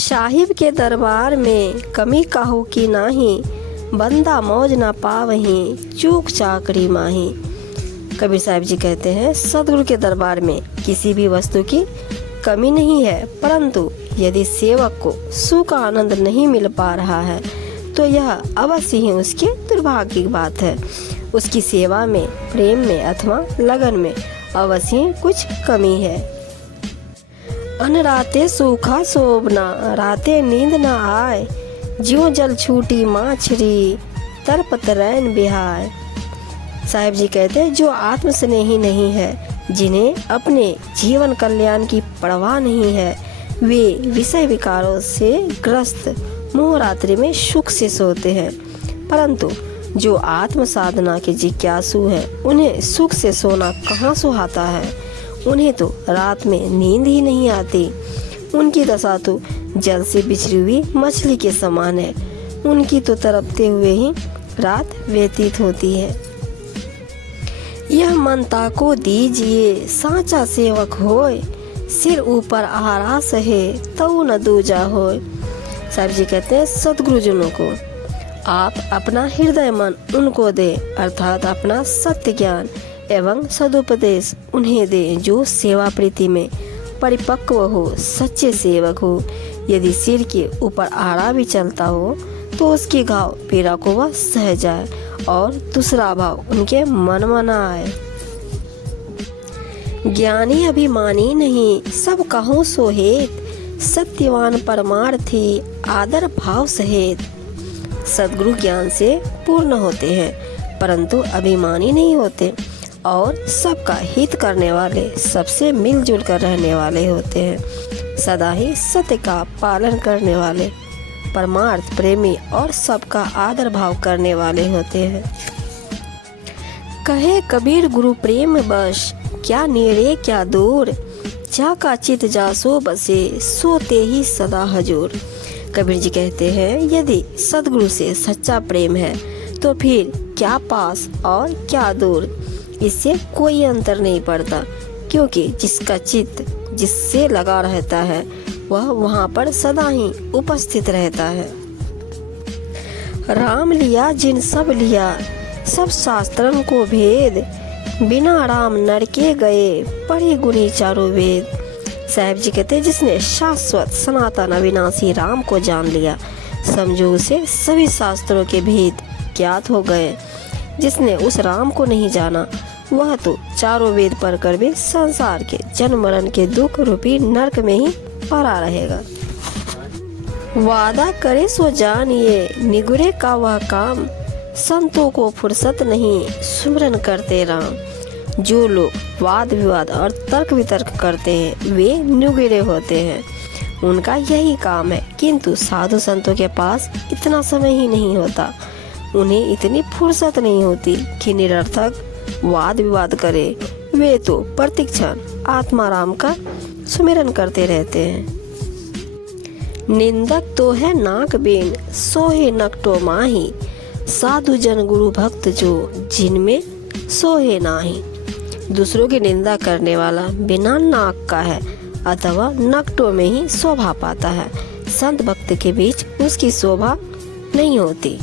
साहिब के दरबार में कमी काहू की नाही, बंदा मौज ना पावहीं चूक चाकरी माही। कबीर साहब जी कहते हैं सदगुरु के दरबार में किसी भी वस्तु की कमी नहीं है, परंतु यदि सेवक को सुख का आनंद नहीं मिल पा रहा है तो यह अवश्य ही उसके दुर्भाग्य की बात है। उसकी सेवा में, प्रेम में अथवा लगन में अवश्य ही कुछ कमी है। अन राते सूखा सोबना, राते नींद न आए, ज्यों जल छूटी माछरी, तरपत रैन बिहाय। साहिब जी कहते हैं जो आत्मस्नेही नहीं है, जिन्हें अपने जीवन कल्याण की परवाह नहीं है, वे विषय विकारों से ग्रस्त मोह रात्रि में सुख से सोते हैं। परंतु जो आत्म साधना के जिज्ञासु हैं, उन्हें सुख से सोना कहाँ सुहाता है। उन्हें तो रात में नींद ही नहीं आती। उनकी दशा तो जल से बिछड़ी हुई मछली के समान है। उनकी तो तड़पते हुए ही रात व्यतीत होती है। यह मनता को दीजिए साचा सेवक होय, सिर ऊपर आरा सहे तऊ न दूजा होय। साहब जी कहते हैं सदगुरुजनों को आप अपना हृदय मन उनको दे, अर्थात अपना सत्य ज्ञान एवं सदुपदेश उन्हें दे जो सेवा प्रीति में परिपक्व हो, सच्चे सेवक हो। यदि सिर के ऊपर आड़ा भी चलता हो तो उसकी घाव पीड़ा को वह सह जाए और दूसरा भाव उनके मन में न आए। ज्ञानी अभिमानी नहीं सब कहूँ सोहेत, सत्यवान परमार्थी आदर भाव सहेत। सद्गुरु ज्ञान से पूर्ण होते हैं परंतु अभिमानी नहीं होते और सबका हित करने वाले, सबसे मिलजुल कर रहने वाले होते हैं। सदा ही सत्य का पालन करने वाले, परमार्थ प्रेमी और सबका आदर भाव करने वाले होते हैं। कहे कबीर गुरु प्रेम बस, क्या नेड़े क्या दूर, जा का चित जासो बसे सोते ही सदा हजूर। कबीर जी कहते हैं यदि सदगुरु से सच्चा प्रेम है तो फिर क्या पास और क्या दूर, इससे कोई अंतर नहीं पड़ता, क्योंकि जिसका चित्त जिससे लगा रहता है वह वहाँ पर सदा ही उपस्थित रहता है। राम लिया जिन सब लिया, सब शास्त्रन को भेद, बिना राम नरके गए पढ़े गुनी चारों वेद। साहब जी कहते हैं जिसने शाश्वत सनातन अविनाशी राम को जान लिया, समझो उसे सभी शास्त्रों के भेद ज्ञात हो गए। जिसने उस राम को नहीं जाना वह तो चारों वेद पढ़ कर भी संसार के जन्म मरण के दुख रूपी नरक में ही पड़ा रहेगा। वादा करे सो जानिए, निगुरे का वह काम, संतों को फुर्सत नहीं सुमरन करते राम। जो लोग वाद विवाद और तर्क वितर्क करते हैं वे निगुरे होते हैं, उनका यही काम है। किंतु साधु संतों के पास इतना समय ही नहीं होता, उन्हें इतनी फुर्सत नहीं होती कि निरर्थक वाद विवाद करे। वे तो प्रतिक्षण आत्माराम का सुमिरन करते रहते हैं। निंदक तो है नाक बेन, सोहे नकटो माही, साधु जन गुरु भक्त जो जिनमें सोहे नाही। दूसरों की निंदा करने वाला बिना नाक का है अथवा नकटों में ही शोभा पाता है। संत भक्त के बीच उसकी शोभा नहीं होती।